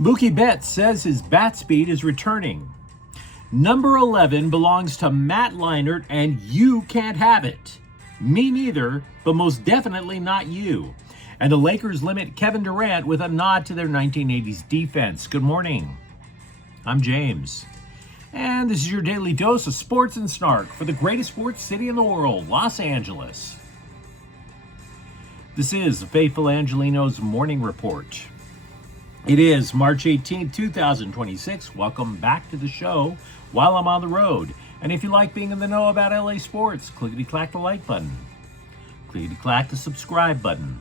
Mookie Betts says his bat speed is returning. Number 11 belongs to Matt Leinart, and you can't have it. Me neither, but most definitely not you. And the Lakers limit Kevin Durant with a nod to their 1980s defense. Good morning. I'm James. And this is your daily dose of sports and snark for the greatest sports city in the world, Los Angeles. This is the Faithful Angelenos Morning Report. It is March 18th, 2026. Welcome back to the show while I'm on the road. And if you like being in the know about LA sports, clickety-clack the like button. Clickety-clack the subscribe button.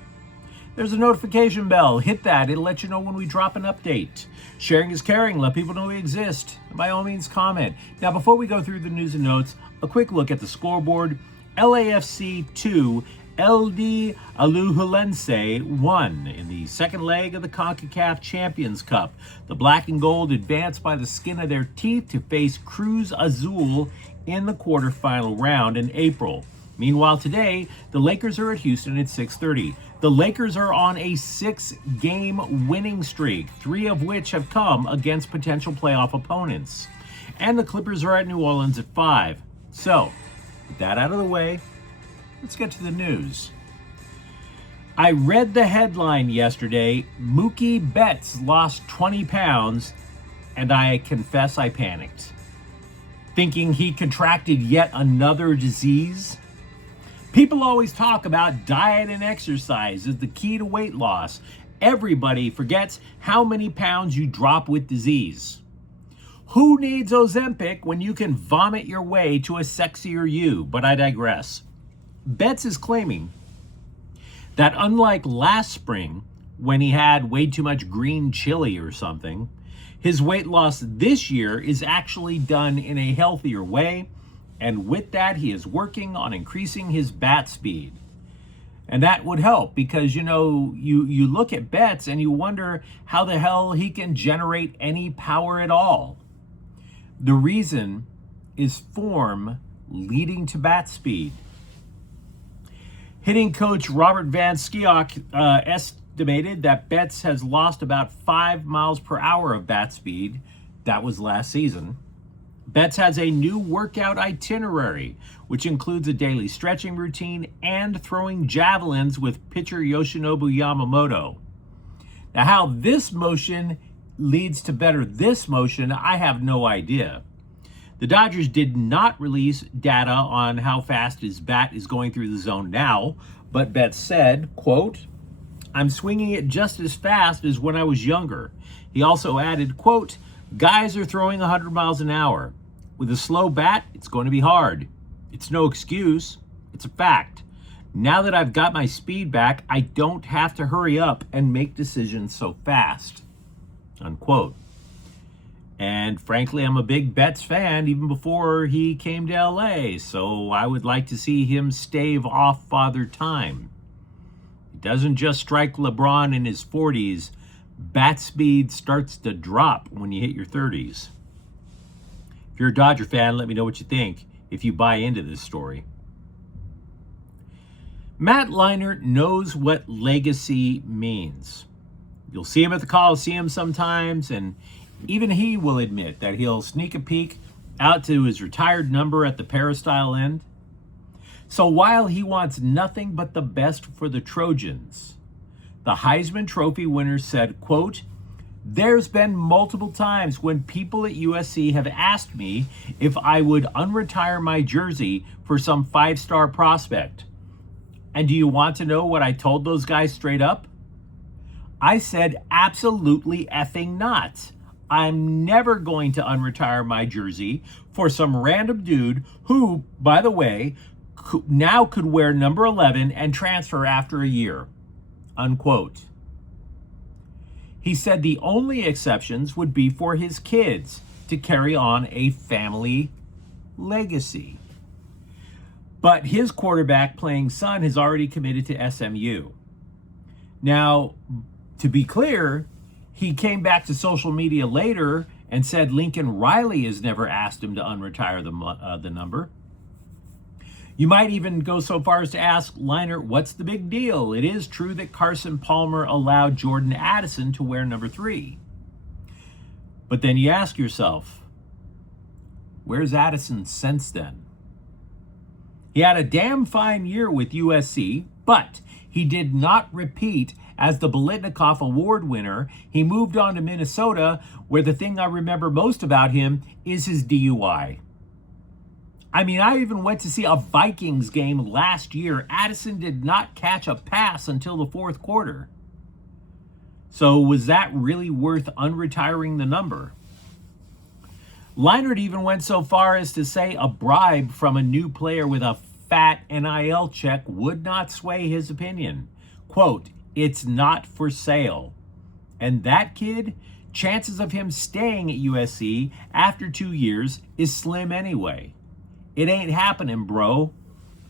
There's a notification bell. Hit that. It'll let you know when we drop an update. Sharing is caring. Let people know we exist. And by all means, comment. Now, before we go through the news and notes, a quick look at the scoreboard. LAFC 2, LD Alajuelense 1 in the second leg of the CONCACAF Champions Cup. The black and gold advanced by the skin of their teeth to face Cruz Azul in the quarterfinal round in April. Meanwhile, today, the Lakers are at Houston at 6:30. The Lakers are on a 6-game winning streak, 3 of which have come against potential playoff opponents. And the Clippers are at New Orleans at 5. So, with that out of the way, let's get to the news. I read the headline yesterday, Mookie Betts lost 20 pounds, and I confess I panicked. Thinking he contracted yet another disease? People always talk about diet and exercise as the key to weight loss. Everybody forgets how many pounds you drop with disease. Who needs Ozempic when you can vomit your way to a sexier you? But I digress. Betts is claiming that unlike last spring, when he had way too much green chili or something, his weight loss this year is actually done in a healthier way. And with that, he is working on increasing his bat speed. And that would help because, you look at Betts and you wonder how the hell he can generate any power at all. The reason is form leading to bat speed. Hitting coach Robert Van Sciok estimated that Betts has lost about 5 miles per hour of bat speed. That was last season. Betts has a new workout itinerary, which includes a daily stretching routine and throwing javelins with pitcher Yoshinobu Yamamoto. Now, how this motion leads to better this motion, I have no idea. The Dodgers did not release data on how fast his bat is going through the zone now, but Betts said, quote, "I'm swinging it just as fast as when I was younger." He also added, quote, "Guys are throwing 100 miles an hour. With a slow bat, it's going to be hard. It's no excuse. It's a fact. Now that I've got my speed back, I don't have to hurry up and make decisions so fast." Unquote. And frankly, I'm a big Betts fan even before he came to LA, so I would like to see him stave off Father Time. He doesn't just strike LeBron in his 40s. Bat speed starts to drop when you hit your 30s. If you're a Dodger fan, let me know what you think if you buy into this story. Matt Leinart knows what legacy means. You'll see him at the Coliseum sometimes, and even he will admit that he'll sneak a peek out to his retired number at the peristyle end. So while he wants nothing but the best for the Trojans, the Heisman Trophy winner said, quote, "There's been multiple times when people at USC have asked me if I would unretire my jersey for some 5-star prospect. And do you want to know what I told those guys straight up? I said, absolutely effing not. I'm never going to unretire my jersey for some random dude who, by the way, now could wear number 11 and transfer after a year." Unquote. He said the only exceptions would be for his kids to carry on a family legacy. But his quarterback playing son has already committed to SMU. Now, to be clear, he came back to social media later and said Lincoln Riley has never asked him to unretire the number. You might even go so far as to ask Leinart, what's the big deal? It is true that Carson Palmer allowed Jordan Addison to wear number 3. But then you ask yourself, where's Addison since then? He had a damn fine year with USC, but he did not repeat as the Biletnikoff Award winner. He moved on to Minnesota, where the thing I remember most about him is his DUI. I mean, I even went to see a Vikings game last year. Addison did not catch a pass until the fourth quarter. So was that really worth unretiring the number? Leinart even went so far as to say a bribe from a new player with a fat NIL check would not sway his opinion. Quote, "It's not for sale." And that kid, chances of him staying at USC after 2 years is slim anyway. It ain't happening, bro.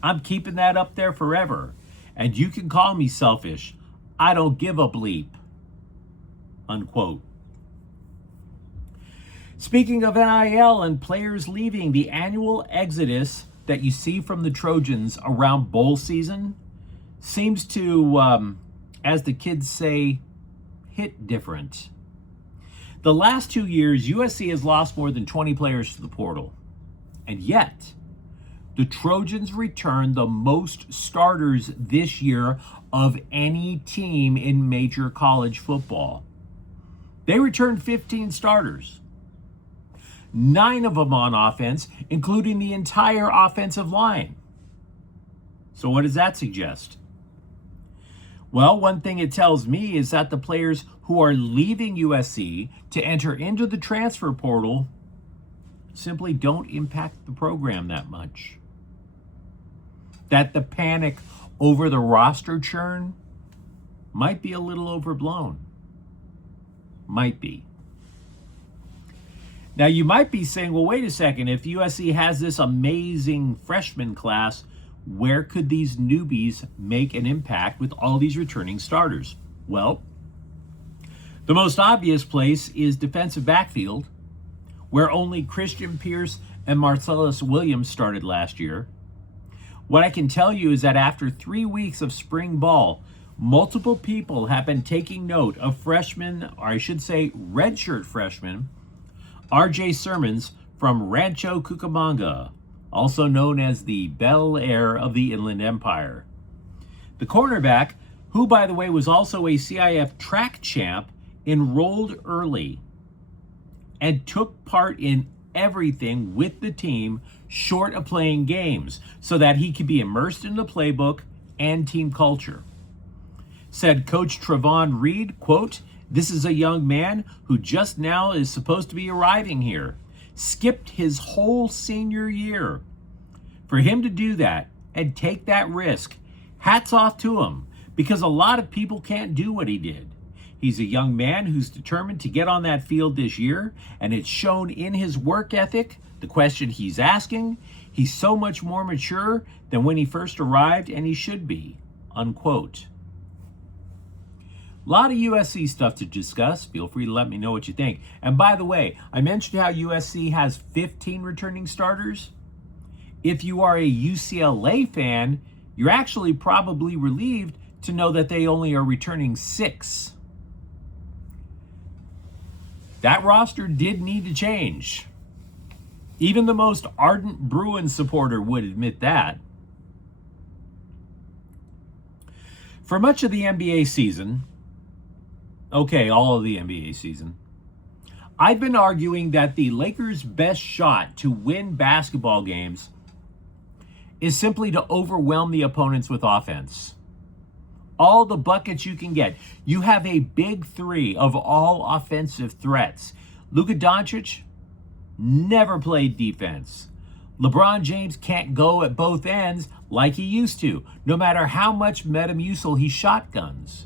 I'm keeping that up there forever. And you can call me selfish. I don't give a bleep. Unquote. Speaking of NIL and players leaving, the annual exodus that you see from the Trojans around bowl season seems to, as the kids say, hit different. The last 2 years, USC has lost more than 20 players to the portal. And yet, the Trojans returned the most starters this year of any team in major college football. They returned 15 starters. 9 of them on offense, including the entire offensive line. So what does that suggest? Well, one thing it tells me is that the players who are leaving USC to enter into the transfer portal simply don't impact the program that much. That the panic over the roster churn might be a little overblown. Might be. Now, you might be saying, well, wait a second, if USC has this amazing freshman class, where could these newbies make an impact with all these returning starters? Well, the most obvious place is defensive backfield, where only Christian Pierce and Marcellus Williams started last year. What I can tell you is that after 3 weeks of spring ball, multiple people have been taking note of freshman, or I should say redshirt freshman, R.J. Sermons from Rancho Cucamonga, also known as the Bel Air of the Inland Empire. The cornerback, who by the way was also a CIF track champ, enrolled early and took part in everything with the team short of playing games so that he could be immersed in the playbook and team culture. Said Coach Trevon Reed, quote, "This is a young man who just now is supposed to be arriving here. Skipped his whole senior year. For him to do that and take that risk, hats off to him, because a lot of people can't do what he did. He's a young man who's determined to get on that field this year, and it's shown in his work ethic, the question he's asking. He's so much more mature than when he first arrived, and he should be." Unquote. A lot of USC stuff to discuss. Feel free to let me know what you think. And by the way, I mentioned how USC has 15 returning starters. If you are a UCLA fan, you're actually probably relieved to know that they only are returning 6. That roster did need to change. Even the most ardent Bruins supporter would admit that. For much of the NBA season, all of the NBA season, I've been arguing that the Lakers' best shot to win basketball games is simply to overwhelm the opponents with offense. All the buckets you can get. You have a big 3 of all offensive threats. Luka Doncic never played defense. LeBron James can't go at both ends like he used to, no matter how much Metamucil he shotguns.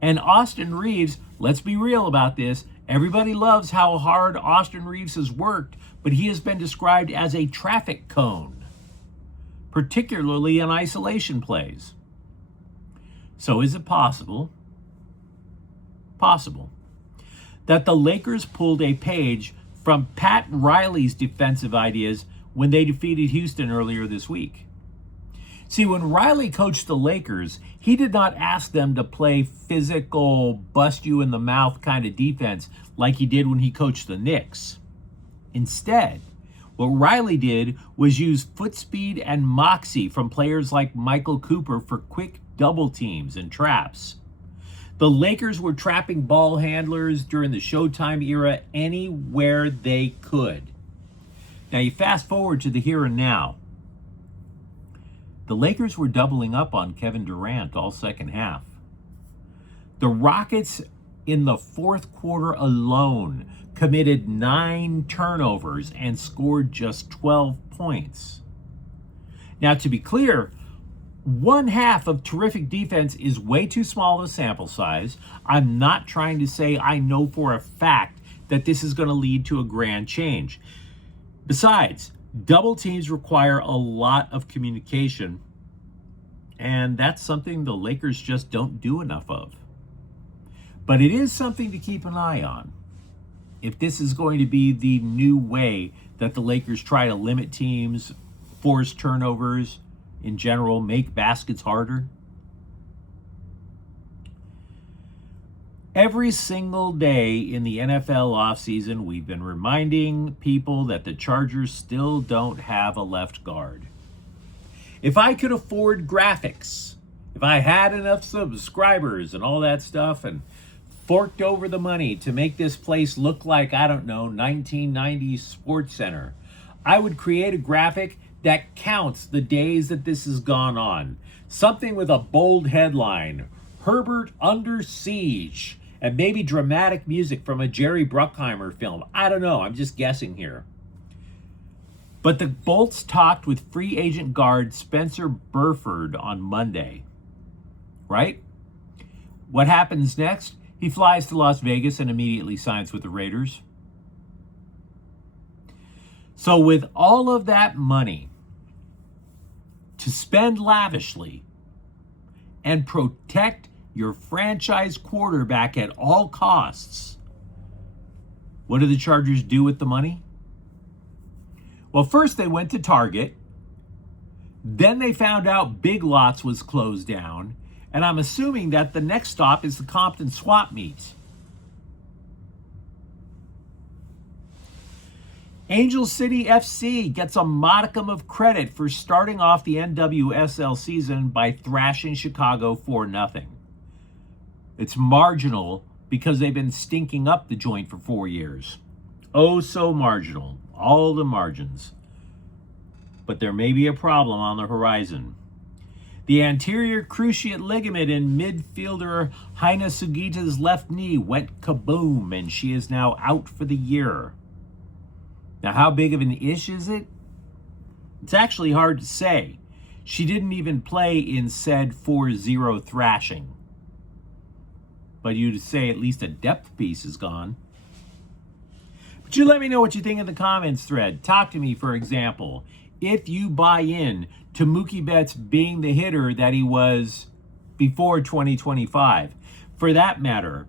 And Austin Reeves, let's be real about this, everybody loves how hard Austin Reeves has worked, but he has been described as a traffic cone, particularly in isolation plays. So is it possible that the Lakers pulled a page from Pat Riley's defensive ideas when they defeated Houston earlier this week? See, when Riley coached the Lakers, he did not ask them to play physical, bust you in the mouth kind of defense like he did when he coached the Knicks. Instead, what Riley did was use foot speed and moxie from players like Michael Cooper for quick double teams and traps. The Lakers were trapping ball handlers during the Showtime era anywhere they could. Now you fast forward to the here and now. The Lakers were doubling up on Kevin Durant all second half. The Rockets in the fourth quarter alone committed 9 turnovers and scored just 12 points. Now, to be clear, one half of terrific defense is way too small of a sample size. I'm not trying to say I know for a fact that this is going to lead to a grand change. Besides, double teams require a lot of communication, and that's something the Lakers just don't do enough of. But it is something to keep an eye on. If this is going to be the new way that the Lakers try to limit teams, force turnovers, in general, make baskets harder. Every single day in the NFL offseason, we've been reminding people that the Chargers still don't have a left guard. If I could afford graphics, if I had enough subscribers and all that stuff and forked over the money to make this place look like, I don't know, 1990s Sports Center, I would create a graphic that counts the days that this has gone on. Something with a bold headline, Herbert under siege, and maybe dramatic music from a Jerry Bruckheimer film. I don't know, I'm just guessing here. But the Bolts talked with free agent guard Spencer Burford on Monday, right? What happens next? He flies to Las Vegas and immediately signs with the Raiders. So with all of that money to spend lavishly and protect your franchise quarterback at all costs, what do the Chargers do with the money? Well, first they went to Target. Then they found out Big Lots was closed down. And I'm assuming that the next stop is the Compton Swap Meet. Angel City FC gets a modicum of credit for starting off the NWSL season by thrashing Chicago 4-0. It's marginal because they've been stinking up the joint for 4 years. Oh, so marginal. All the margins. But there may be a problem on the horizon. The anterior cruciate ligament in midfielder Heine Sugita's left knee went kaboom, and she is now out for the year. Now, how big of an ish is it? It's actually hard to say. She didn't even play in said 4-0 thrashing. But you'd say at least a depth piece is gone. But you let me know what you think in the comments thread. Talk to me, for example, if you buy in to Mookie Betts being the hitter that he was before 2025. For that matter,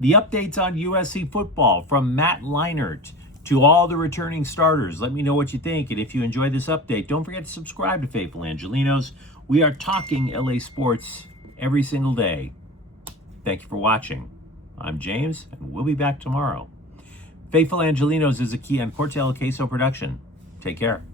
the updates on USC football from Matt Leinart to all the returning starters. Let me know what you think. And if you enjoyed this update, don't forget to subscribe to Faithful Angelenos. We are talking LA sports every single day. Thank you for watching. I'm James, and we'll be back tomorrow. Faithful Angelenos is a Key on Cortel Queso production. Take care.